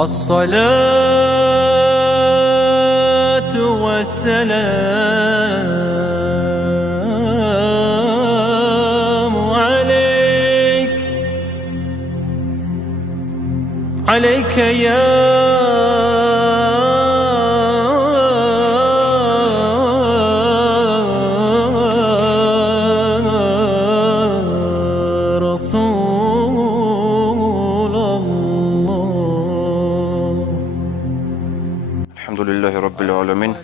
الصلاة والسلام عليك يا رسول الله. الحمد لله رب العالمين،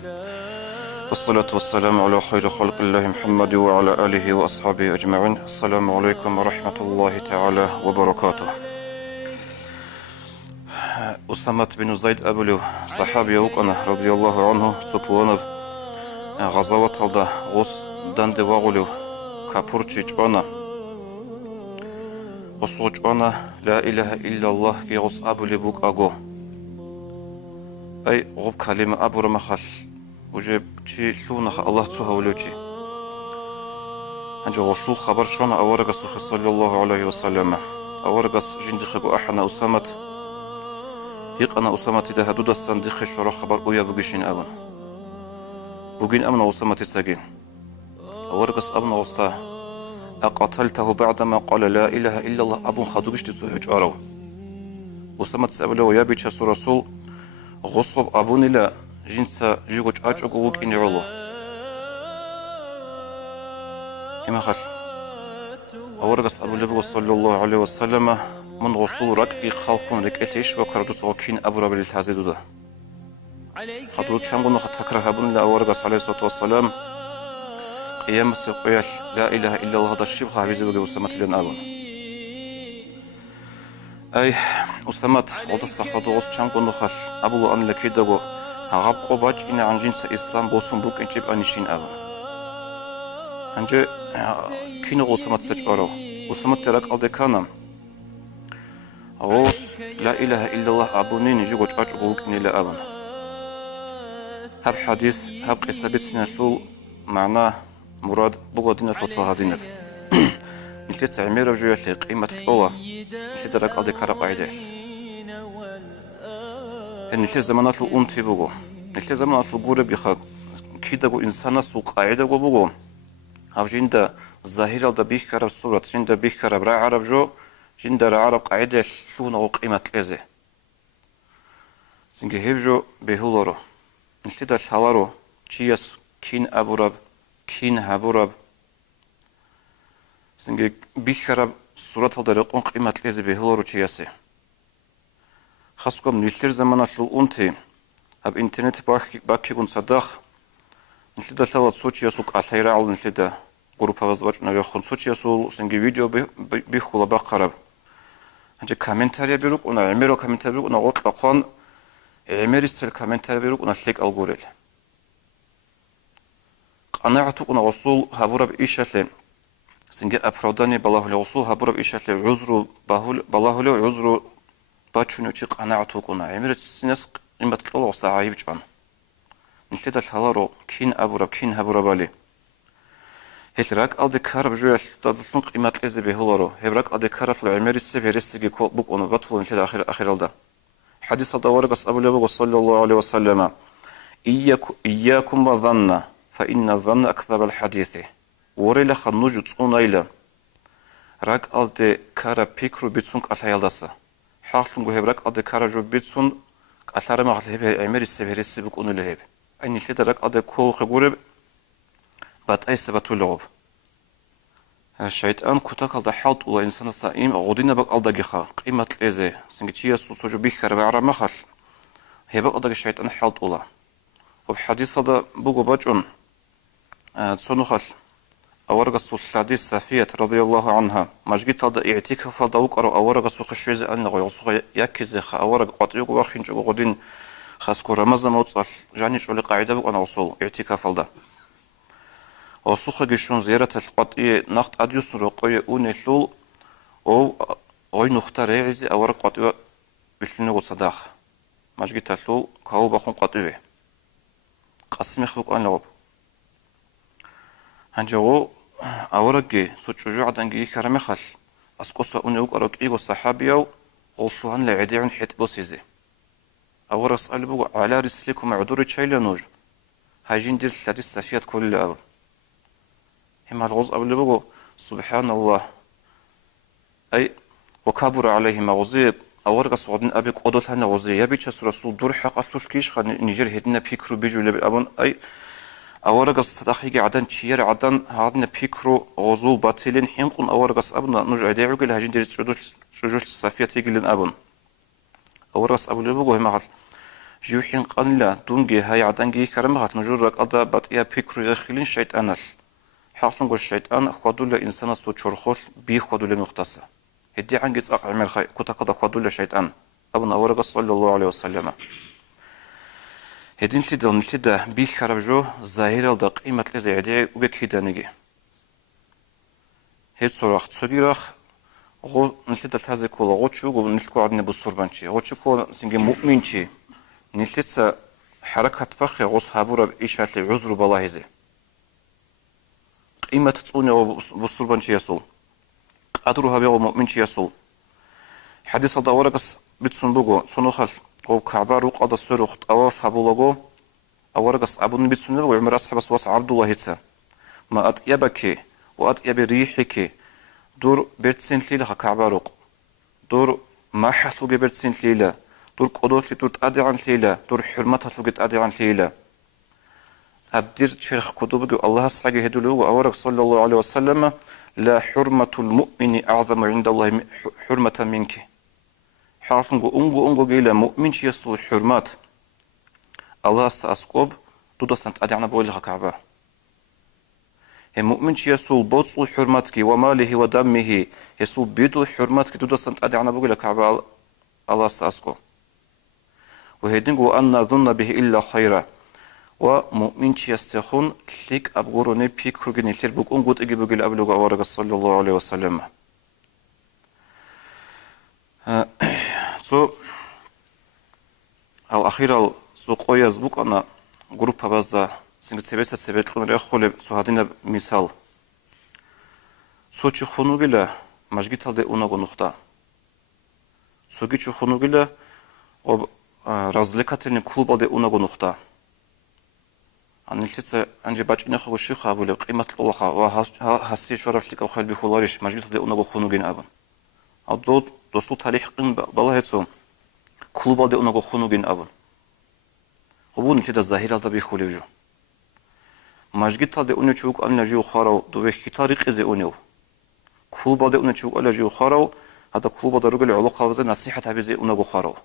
والصلاة والسلام على خير خلق الله محمد وعلى آله وأصحابه أجمعين. السلام عليكم ورحمة الله تعالى وبركاته. أسامة بن زيد أبلو صحابي وقنا رضي الله عنه سبحانه غزوة الدا غص دند وغلو كابورتشي جوانا غصو جوانا لا إله إلا الله كي غص أبلو بوك أغو أي غب كلمة أبو رمخل وجب تشي شلونخ الله تسوهولوتشي أنجو غصو خبر شونا أورغس صلى الله عليه وسلم أورغس جندخبو أحنا أسامة يقنا أسامة ده هدود الصنديق شرا خبر أويا بوجيشين أبن بوجين أمن أسامة سجين أورقص أبن أوصاه أقتلته بعدما قال لا إله إلا الله أبن خدوجش تزوج أرو أسامة سأبله ويا بيتش رسول غصب أبون لا جنس جوج أجوج إن يعلو إما خش أورقص أبو لبو صلى الله عليه وسلم من غصول ركبي خالكم ركعتيش وكردو سوكين أبو ربي التعزيد ده خطوط شامبون تكره بن لا أورغس عليه الصلاة والسلام قيام السقياش لا إله إلا الله هذا الشبه حبيزي وجه أسامة لين أبون أي أسامة وتصلح خطوط شامبون خش أبو أن لكيدو عقب قباج إن عن جنس إسلام بوسم بوك إنجب أنيشين أبون أنجي كينو أسامة سجارو أسامة ترك أدكانم غوص لا إله إلا الله أبونين جوج أجبوك إن لا أبن هب حديث هب قصة بتسنة معناه مراد بقدين الفصاحة دينب نتلت عمير وجوية قيمة الأولى نتلت درك أدي كرق عيدال نتلت زمانات الأنتي بقو نتلت زمانات القورب يخد كيدا قو إنسانا سوق عيدا قو بقو هب جيندا ظاهرة دا بيك كرب صورة جيندا بيك كرب را عرب جو جندر عرب قاعدة شلونه قيمة الإزة سنجي هبجو بهولورو نشتد الحلارو تشيس كين أبورب كين هابورب سنجي بيخرب صورة الدرقون قيمة الإزة بهولورو تشيسه خاصكم نشتر زمانات للأنتي هب إنترنت باكي كون صداخ نشتد الحلات صوتي يسوق الحيرة على نشتد غروب هذا نبي خون صوتي يسوق سنجي فيديو بيخولا بقرب هنجي كومنتاري بيروك ونا عميرو كومنتاري بيروك ونا غطلقون عميريستر كومنتاري بيروك ونا شليك الغوريل قناعتو ونا وصول هابورا بإيشاتلي سنجي أبروداني بالله وصول هابورا بإيشاتلي عذرو بالله عذرو باتشونيو تي قناعتو ونا عميريستر سنس قيمة الله وصاعي بجان نشتد الحلارو كين أبورا كين هابورا بالي هتراك أدي كارب جويش تدلون قيمة الإزة بهولارو هبراك أدي كارت العمير السفيرسي كول بوك أنو بطول نشد آخر الدا حديث الدوارقس أبو لبو صلى الله عليه وسلم إياكم وظن فإن الظن أكذب الحديث وريلا خنوجو تسقون إيلا راك أدي كارب بيكرو بيتسونك أتايالداسا حاقلنغو هبراك أدي كارب جو بيتسون أتارما غلهب عمير السفيرسي بوك أنو لهب أي نشد راك أدي كول خغورب بات أي سبت اللعب الشيطان كتاك على حالت ولا إنسان الصائم غودينا بق على دقيقة قيمة الإزة سنجتيا سوسو بيخر بعرا مخش هي بق على الشيطان حالت ولا وبحديث هذا بوجو باجون تسونخش أورغ الحديث سافية رضي الله عنها مجد هذا اعتكاف هذا وقرأ أورغ الشيز أن غيصو يكز أورغ قطيق واخين جو غودين خاصكو رمضان موتصل جاني شو قاعدة بق أنا وصول اعتكاف هذا وصوخ جيشون زيارة القطيع نقط أديوس رقية ونشلول أو نختار عزي أورق قطيع بشنو صداق ماجي تلول كاو بخون قطيع قسم يخلق أن لعب هنجو أورقي سوتشجوع عدنجي كرم خش أسقط أنيوك أرق إيجو صحابيو وصوهن لعديعن حت بوسيزي أورس قلبه على رسلكم عذور تشيل نوج هاجين دير ثلاثة سافيات كل أب هم الغوز قبل سبحان الله أي وكبر عليه مغزي أورس وعدن أبي قدوت هنا غزي يبي تشس رسول دور حق أصلش كيش خن نيجر هدنا بيكرو بيجو لبي أبون أي أورس تدخيق عدن تشير عدن هادنا بيكرو غزول باطلين حينقون أورس أبنا نرجع ديعو قل هاجين دير شجوش سافيات يقلن أبون أورس أبو لبوغو هم جوحين قنلا دونجي هاي عدنجي كرمها نجورك أدا بطيا بيكرو يخلين شيطانال حاصل الشيطان خدول إنسان سو تشرخوش بي خدول مختصة هدي عنجي تساق عمل خي كتا قدا خدول الشيطان أبن أورق صلى الله عليه وسلم هدين تدل نتدا بي خربجو ظاهر الدا قيمة لزي عدي وبك هدانيجي هيد صراخ تصديرخ غو نتدا تهزي كولا غوتشو غو نتلقو عدنا بصوربانشي غوتشو كولا سنجي مؤمنشي نتدا حركة فخي غوص هابورا بإيشات لعذر بلاهزي قيمة تصوني بصوربانشي يسول قادروها بيغو مؤمنشي يسول حديث الدا ورقس بيتسون بوغو سنوخل غو كعبا روق أدا سروخ طواف هابولغو أورقس أبون بيتسون بوغو عمر أصحاب سواس عبد الله هيتسا ما أطيبك وأطيب ريحك دور بيرتسين ليلة كعبا روق دور ما حثلو بيرتسين ليلة دور قدوت دور تأدي عن ليلة دور حرمتها لو تأدي عن ليلة أبدير شيخ كتبك الله سعي هدلو أورق صلى الله عليه وسلم لا حرمة المؤمن أعظم عند الله حرمة منك حاصل أنغو جيلا مؤمن يسول حرمات الله استأسقب دودا سنت أدي عنا بولي كعبة هم مؤمن يسول بوصل حرمتك وماله ودمه يسول بيدو حرمتك دودا سنت أدي عنا بولي كعبة الله استأسقب وهيدنغو أن ظن به إلا خيرا ومؤمن يستخون لك أبغورني بيك رجني تربك أنقط أجيب جل أبلغ أورق صلى الله عليه وسلم. So الأخيرة سو قويز بوك أنا جروب بازدا سنجت سبت لون رأخول سو هادينا مثال سو تشخونو بلا مشجيت هذا أونغو نقطة سو جيت تشخونو بلا أو رازلكاتني كلوب هذا أونغو نقطة أنا لسه عندي باج إني خو شيخ أبو قيمة الله وهاسي شرف لك أو خلبي خلارش مشجيت هذا أونغو خونو جين أبن أدود دوستو تاريخ قن بالله هتسو كلوب هذا أونغو خونو جين أبن قبول نشيد الظاهرة هذا بيخوليجو مشجيت هذا أوني شوك أنا جيو خارو دوه كتاريخ إزي أونيو كلوب هذا أوني شوك أنا جيو خارو هذا كلوب هذا رجل علاقة وزي نصيحة هبزي أونغو خارو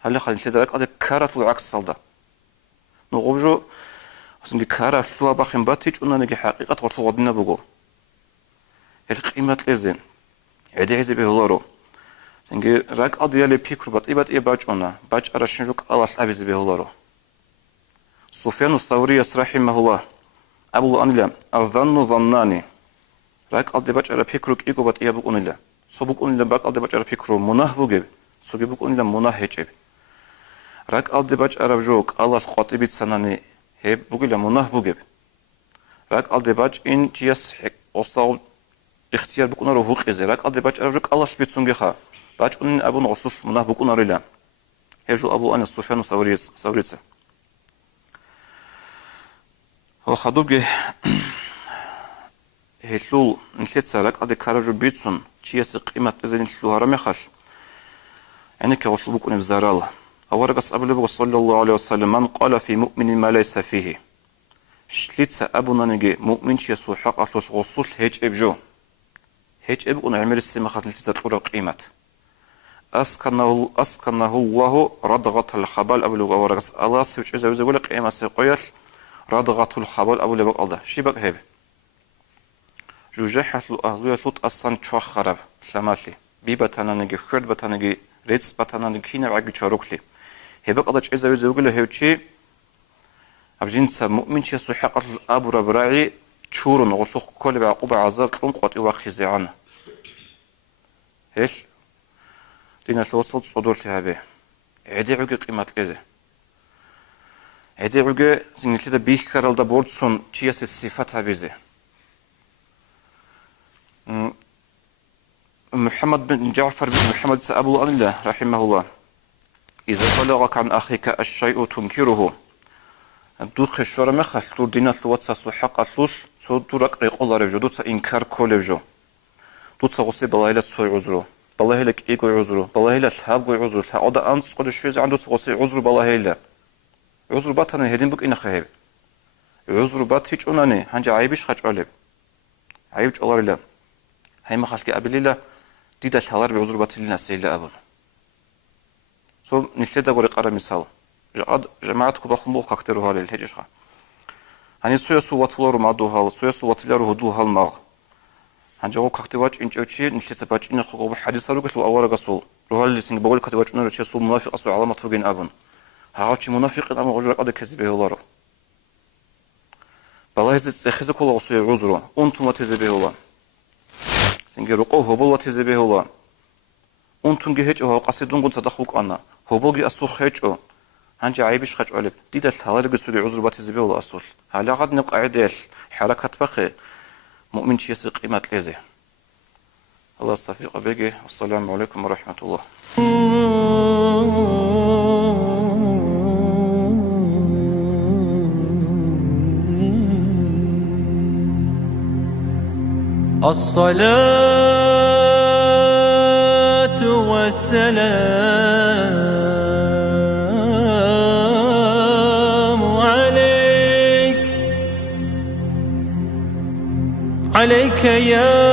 هلا خلينا نشيد ذلك هذا كارت العكس هذا نقوله أصلاً كارا شلوا باخم باتيج أننا نجي حقيقة وطلوا غدنا بقو القيمة الإذن عدي به الله سنجي راك أضيالي بيكرو بطيبات باج أنا باج أرشين لك الله أبيز به الله سفيان الثوري رحمه الله أبو الله أنلا الظن ظناني راك أضي باج أرى بيكرو كيكو بطيب أنلا سبق أنلا باك أضي باج أرى بيكرو مناه بقب سبق أنلا مناه هجب راك أضي باج أرى جوك الله القاطبيت سناني هب بقول مناه بقب راك أدي باج إن جيس أصلاً اختيار بكون روح إزاي راك أدي باج أرجوك الله شبيت سنجها باج إن أبو نغشوش مناه بكون ريلا هجو أبو أنا سفيان سوريته وخدوبي هتلو نشيت راك أدي كارجو بيتسون جيس قيمة إزاي نشلوها رميخش يعني كغشلو بكون بزارال أورقص أبو صلى الله عليه وسلم من قال في مؤمن ما ليس فيه شليت أبونا نجي مؤمن يسوع حق أصل غصول هيج إبجو هيج إب ونعمل السماخات نشيت تقول قيمة أسكنه الله ردغة الخبال أبو لغة أورقص الله سويش إذا يقول قيمة سيقياش ردغة الخبال أبو لغة الله شبك هيب جوجحة الأهلية لوت أصلا شو خرب سلامتلي بيبتنا نجي خرد بتنا نجي ريتس بتنا نجي كينا عقد شاروكلي هبق الله إذا يقول هيوشي أبجنس مؤمن يسوع حق الأب ربراعي تشورن غلق كل بعقوبة عذاب أنقط يوخز عنه هيش دينا توصل صدور تهابه عدي عقي قيمة كذا عدي عقي زين كذا بيه كارل دبورتسون تياس الصفات هبيزه محمد بن جعفر بن محمد أبو الله رحمه الله إذا بلغك عن أخيك الشيء تنكره دوخ الشرم خلطور دينا ثوات سحق أطلوش صدورك ريقول رجو دوت إنكار كل رجو دوت غصي بالله تسوي عذره بالله لك إيجو عذره بالله لا تهاب عذره تعود أنس قد الشيء عنده غصي عذره بالله لا عذر باتنا هدين بك إن خيب عذر بات هيج أناني هنجا عيبش خج علب عيبش الله لا هاي ما خلك أبليلا ديدا الحلار بعذر بات لنا سيلا أبن سو نشتى قولي قرا مثال جماعتكم بخمو كاكتروا هالي الهجرة هني سويا سواتلارو ما دوهال سويا سواتلارو هدوهال ماغ هنجاو كاكتواج إنجوشي نشتى باج إن خقوب حديث رو قتلوا أول قصول روهال اللي سنج بقول كتواج إنه رشيا سو منافق أصل علامة توجين أبن هاوشي منافق أما غجر قد كذبه الله بالله يزت خزك الله وصي عذره أنتم وتذبه الله سنج رقوه هبل وتذبه الله أنتم جهج أو قصدون قد تدخلك أنا هبل أسوخ هج هنجا عيبش خج علب ديدا الحلال قصدي عذر باتذبه الله أصل هلا قد نبقى عدل حركة بخي مؤمن شيء قيمة لذي الله استفيق بيجي والسلام عليكم ورحمة الله الصلاة والسلام عليك يا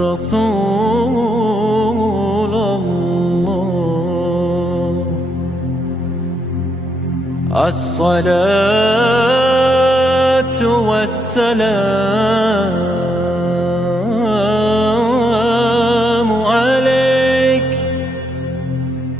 رسول الله الصلاة والسلام